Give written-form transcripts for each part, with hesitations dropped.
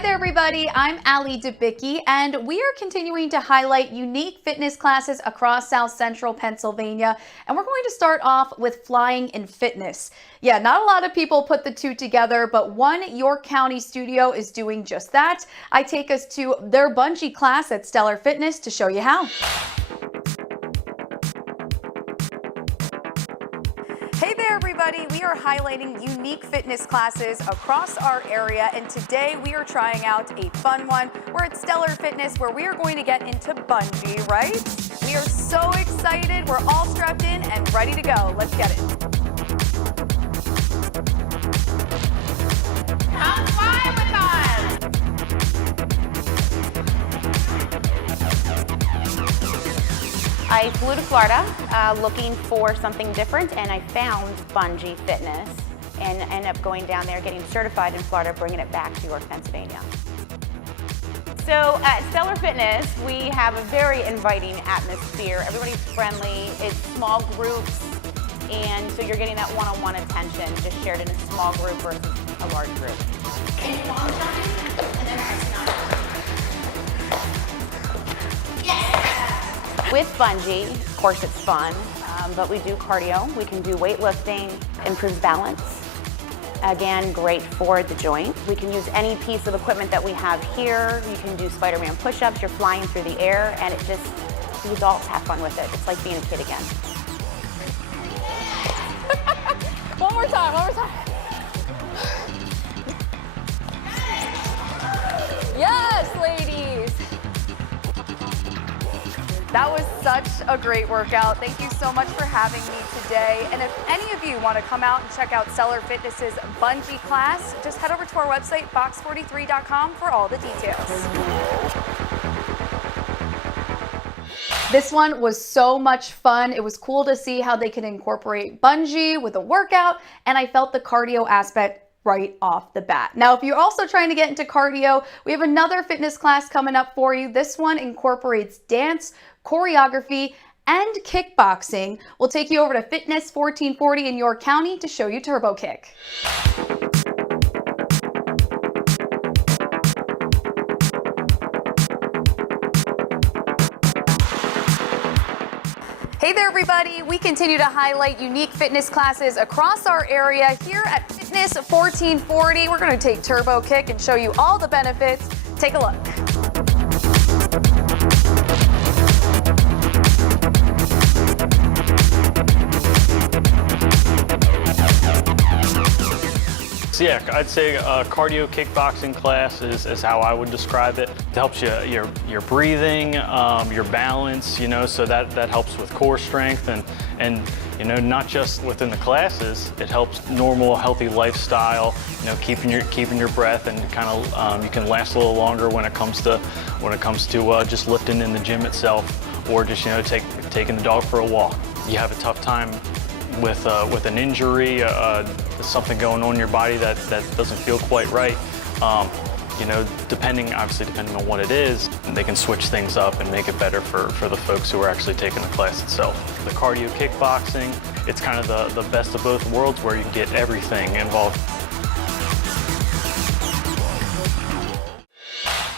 Hi there, everybody. I'm Debicki, and we are continuing to highlight unique fitness classes across South Central Pennsylvania. And we're going to start off with flying and fitness. Yeah, not a lot of people put the two together, but one York County studio is doing just that. I take us to their bungee class at Stellar Fitness to show you how. Hey there, everybody. We are highlighting unique fitness classes across our area, and today we are trying out a fun one. We're at Stellar Fitness, where we are going to get into bungee, right? We are so excited. We're all strapped in and ready to go. Let's get it. Come fly with us! I flew to Florida looking for something different, and I found Bungee Fitness and ended up going down there, getting certified in Florida, bringing it back to York, Pennsylvania. So at Stellar Fitness, we have a very inviting atmosphere. Everybody's friendly, it's small groups, and so you're getting that one-on-one attention just shared in a small group versus a large group. And you long jumping, and then pressing on. With bungee, of course it's fun, but we do cardio, we can do weightlifting, improves balance. Again, great for the joint. We can use any piece of equipment that we have here. You can do Spider-Man push-ups, you're flying through the air, and it just, the adults have fun with it. It's like being a kid again. One more time, one more time. Yes, ladies. That was such a great workout. Thank you so much for having me today. And if any of you want to come out and check out Stellar Fitness's bungee class, just head over to our website, fox43.com, for all the details. This one was so much fun. It was cool to see how they can incorporate bungee with a workout, and I felt the cardio aspect right off the bat. Now, if you're also trying to get into cardio, we have another fitness class coming up for you. This one incorporates dance, choreography, and kickboxing. We'll take you over to Fitness 1440 in York County to show you Turbo Kick. Hey there, everybody. We continue to highlight unique fitness classes across our area here at Fitness 1440. We're going to take Turbo Kick and show you all the benefits. Take a look. So yeah, I'd say a cardio kickboxing class is how I would describe it. It helps you your breathing, your balance, you know, so that helps with core strength and you know, not just within the classes. It helps normal, healthy lifestyle. You know, keeping your breath, and kind of you can last a little longer when it comes to just lifting in the gym itself, or just, you know, taking the dog for a walk. You have a tough time with an injury, something going on in your body that doesn't feel quite right. You know, depending on what it is, they can switch things up and make it better for the folks who are actually taking the class itself. The cardio kickboxing, it's kind of the best of both worlds, where you can get everything involved.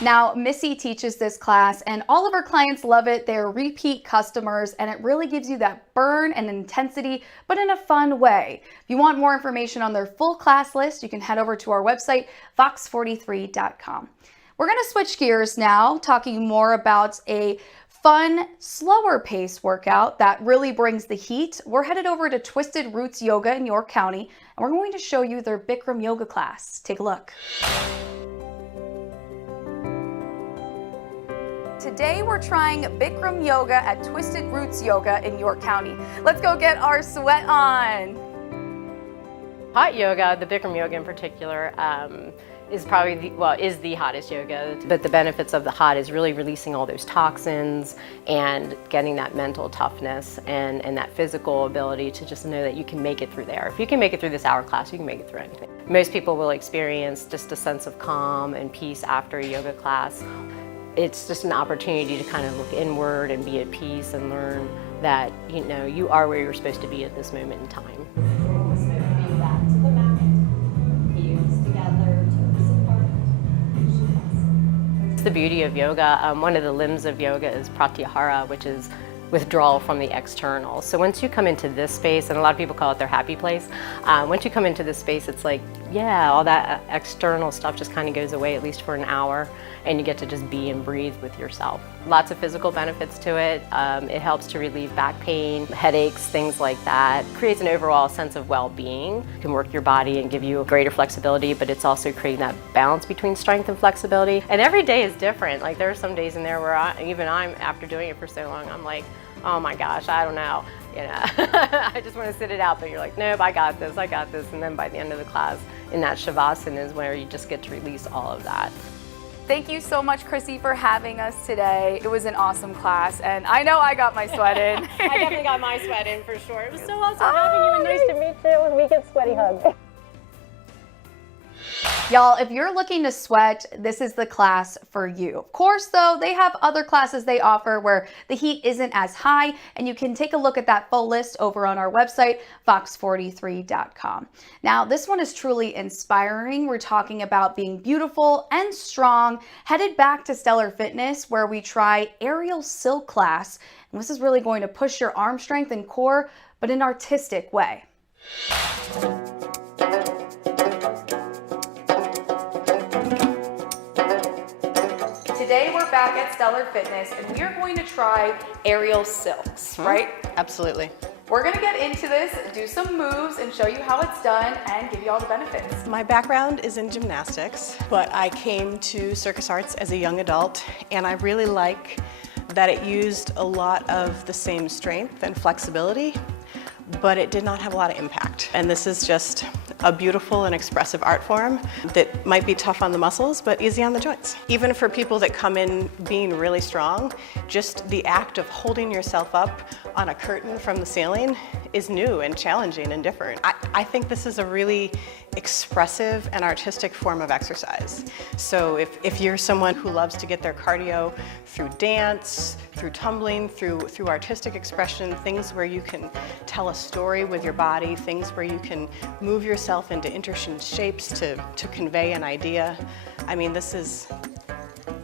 Now, Missy teaches this class, and all of her clients love it. They're repeat customers, and it really gives you that burn and intensity, but in a fun way. If you want more information on their full class list, you can head over to our website, fox43.com. We're going to switch gears now, talking more about a fun, slower pace workout that really brings the heat. We're headed over to Twisted Roots Yoga in York County, and we're going to show you their Bikram yoga class. Take a look. Today we're trying Bikram yoga at Twisted Roots Yoga in York County. Let's go get our sweat on. Hot yoga, the Bikram yoga in particular, is probably is the hottest yoga. But the benefits of the hot is really releasing all those toxins and getting that mental toughness and that physical ability to just know that you can make it through there. If you can make it through this hour class, you can make it through anything. Most people will experience just a sense of calm and peace after a yoga class. It's just an opportunity to kind of look inward and be at peace and learn that, you know, you are where you're supposed to be at this moment in time. Back to the mat. Heels together, toes apart. beauty of yoga. One of the limbs of yoga is pratyahara, which is withdrawal from the external. So once you come into this space, and a lot of people call it their happy place, once you come into this space, it's like, yeah, all that external stuff just kind of goes away, at least for an hour, and you get to just be and breathe with yourself. Lots of physical benefits to it. It helps to relieve back pain, headaches, things like that. Creates an overall sense of well-being. It can work your body and give you greater flexibility, but it's also creating that balance between strength and flexibility. And every day is different. Like there are some days in there where I'm after doing it for so long, I'm like, oh my gosh, I don't know. You know, I just want to sit it out, but you're like, nope, I got this. And then by the end of the class, in that Shavasana is where you just get to release all of that. Thank you so much, Chrissy, for having us today. It was an awesome class, and I know I got my sweat in. I definitely got my sweat in for sure. It was so awesome having you, and nice to meet you, and we get sweaty hugs. Y'all, if you're looking to sweat, this is the class for you. Of course, though, they have other classes they offer where the heat isn't as high, and you can take a look at that full list over on our website, fox43.com. Now, this one is truly inspiring. We're talking about being beautiful and strong, headed back to Stellar Fitness, where we try aerial silk class. And this is really going to push your arm strength and core, but in an artistic way. Today we're back at Stellar Fitness and we are going to try aerial silks, right? Absolutely. We're gonna get into this, do some moves and show you how it's done and give you all the benefits. My background is in gymnastics, but I came to circus arts as a young adult, and I really like that it used a lot of the same strength and flexibility, but it did not have a lot of impact. And this is just a beautiful and expressive art form that might be tough on the muscles, but easy on the joints. Even for people that come in being really strong, just the act of holding yourself up on a curtain from the ceiling is new and challenging and different. I think this is a really expressive and artistic form of exercise. So if you're someone who loves to get their cardio through dance, through tumbling, through artistic expression, things where you can tell a story with your body, things where you can move yourself into interesting shapes to convey an idea. I mean,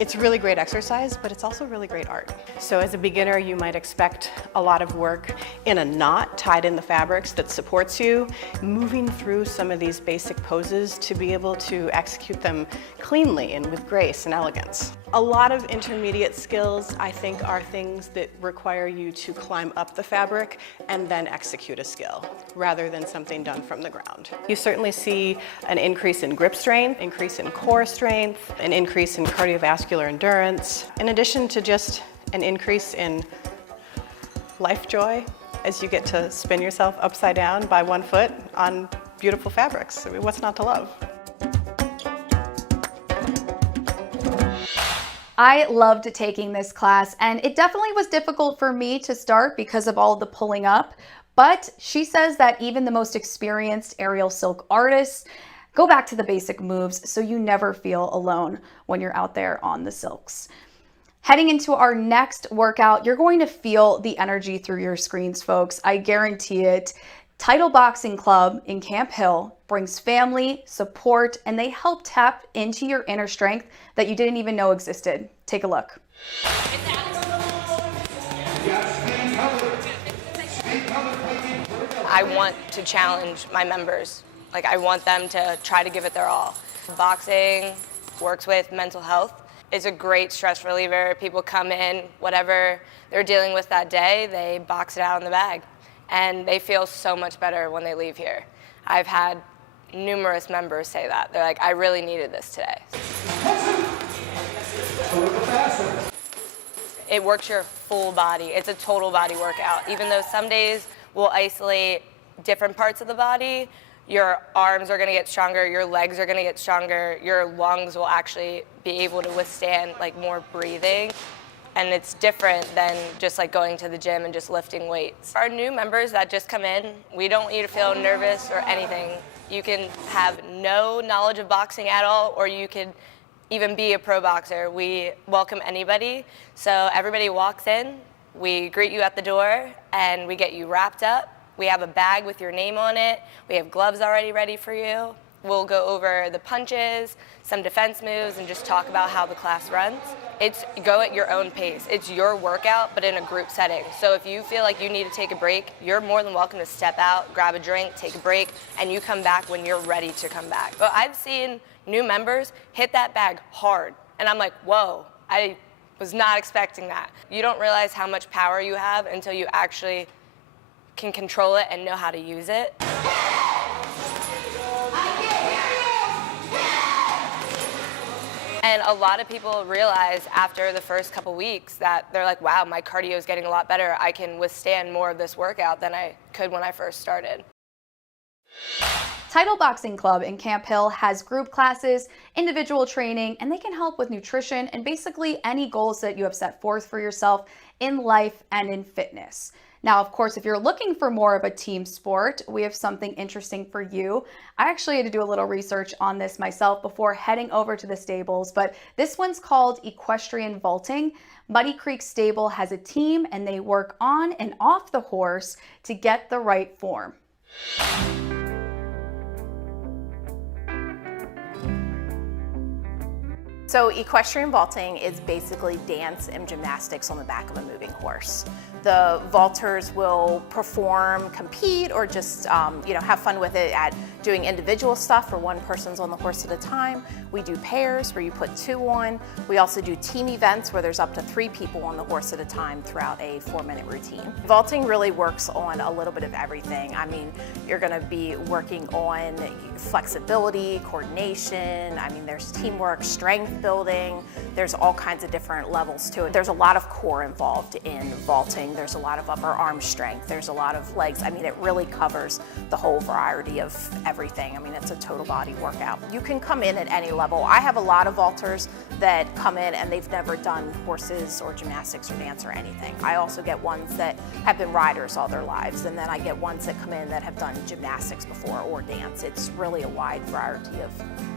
it's really great exercise, but it's also really great art. So as a beginner, you might expect a lot of work in a knot tied in the fabrics that supports you, moving through some of these basic poses to be able to execute them cleanly and with grace and elegance. A lot of intermediate skills, I think, are things that require you to climb up the fabric and then execute a skill, rather than something done from the ground. You certainly see an increase in grip strength, increase in core strength, an increase in cardiovascular endurance, in addition to just an increase in life joy as you get to spin yourself upside down by one foot on beautiful fabrics. I mean, what's not to love? I loved taking this class, and it definitely was difficult for me to start because of all the pulling up, but she says that even the most experienced aerial silk artists go back to the basic moves so you never feel alone when you're out there on the silks. Heading into our next workout, you're going to feel the energy through your screens, folks. I guarantee it. Title Boxing Club in Camp Hill brings family, support, and they help tap into your inner strength that you didn't even know existed. Take a look. I want to challenge my members. Like, I want them to try to give it their all. Boxing works with mental health. It's a great stress reliever. People come in, whatever they're dealing with that day, they box it out in the bag. And they feel so much better when they leave here. I've had numerous members say that. They're like, I really needed this today. It works your full body. It's a total body workout. Even though some days we'll isolate different parts of the body, your arms are gonna get stronger, your legs are gonna get stronger, your lungs will actually be able to withstand like more breathing. And it's different than just like going to the gym and just lifting weights. Our new members that just come in, we don't want you to feel nervous or anything. You can have no knowledge of boxing at all, or you could even be a pro boxer. We welcome anybody. So everybody walks in, we greet you at the door, and we get you wrapped up. We have a bag with your name on it. We have gloves already ready for you. We'll go over the punches, some defense moves, and just talk about how the class runs. It's go at your own pace. It's your workout, but in a group setting. So if you feel like you need to take a break, you're more than welcome to step out, grab a drink, take a break, and you come back when you're ready to come back. But I've seen new members hit that bag hard, and I'm like, whoa, I was not expecting that. You don't realize how much power you have until you actually can control it and know how to use it. And a lot of people realize after the first couple weeks that they're like, wow, my cardio is getting a lot better. I can withstand more of this workout than I could when I first started. Title Boxing Club in Camp Hill has group classes, individual training, and they can help with nutrition and basically any goals that you have set forth for yourself in life and in fitness. Now, of course, if you're looking for more of a team sport, we have something interesting for you. I actually had to do a little research on this myself before heading over to the stables, but this one's called Equestrian Vaulting. Muddy Creek Stable has a team and they work on and off the horse to get the right form. So equestrian vaulting is basically dance and gymnastics on the back of a moving horse. The vaulters will perform, compete, or just have fun with it at doing individual stuff where one person's on the horse at a time. We do pairs where you put 2 on. We also do team events where there's up to 3 people on the horse at a time throughout a 4-minute routine. Vaulting really works on a little bit of everything. I mean, you're gonna be working on flexibility, coordination. I mean, there's teamwork, strength building. There's all kinds of different levels to it. There's a lot of core involved in vaulting. There's a lot of upper arm strength. There's a lot of legs. I mean, it really covers the whole variety of everything. I mean, it's a total body workout. You can come in at any level. I have a lot of vaulters that come in and they've never done horses or gymnastics or dance or anything. I also get ones that have been riders all their lives, and then I get ones that come in that have done gymnastics before or dance. It's really a wide variety of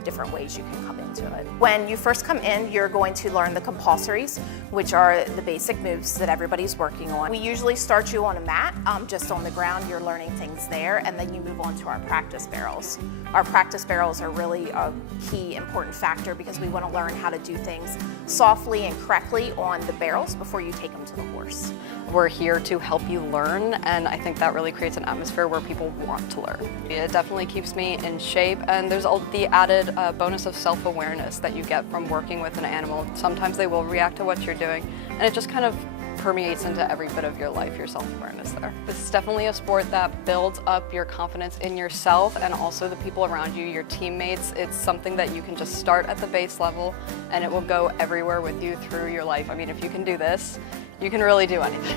different ways you can come into it. When you first come in, you're going to learn the compulsories, which are the basic moves that everybody's working on. We usually start you on a mat, just on the ground. You're learning things there, and then you move on to our practice barrels. Our practice barrels are really a key important factor because we want to learn how to do things softly and correctly on the barrels before you take them to the horse. We're here to help you learn, and I think that really creates an atmosphere where people want to learn. It definitely keeps me in shape, and there's all the added bonus of self-awareness that you get from working with an animal. Sometimes they will react to what you're doing, and it just kind of permeates into every bit of your life, your self-awareness there. This is definitely a sport that builds up your confidence in yourself and also the people around you, your teammates. It's something that you can just start at the base level and it will go everywhere with you through your life. I mean, if you can do this, you can really do anything.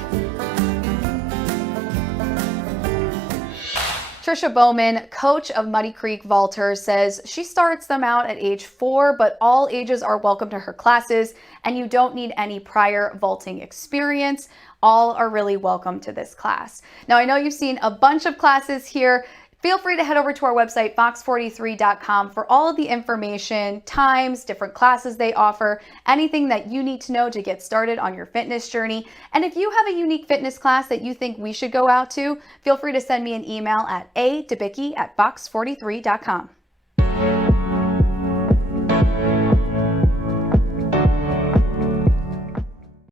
Trisha Bowman, coach of Muddy Creek Vaulters, says she starts them out at age 4, but all ages are welcome to her classes, and you don't need any prior vaulting experience. All are really welcome to this class. Now, I know you've seen a bunch of classes here. Feel free to head over to our website, fox43.com, for all of the information, times, different classes they offer, anything that you need to know to get started on your fitness journey. And if you have a unique fitness class that you think we should go out to, feel free to send me an email at a.debicki@fox43.com.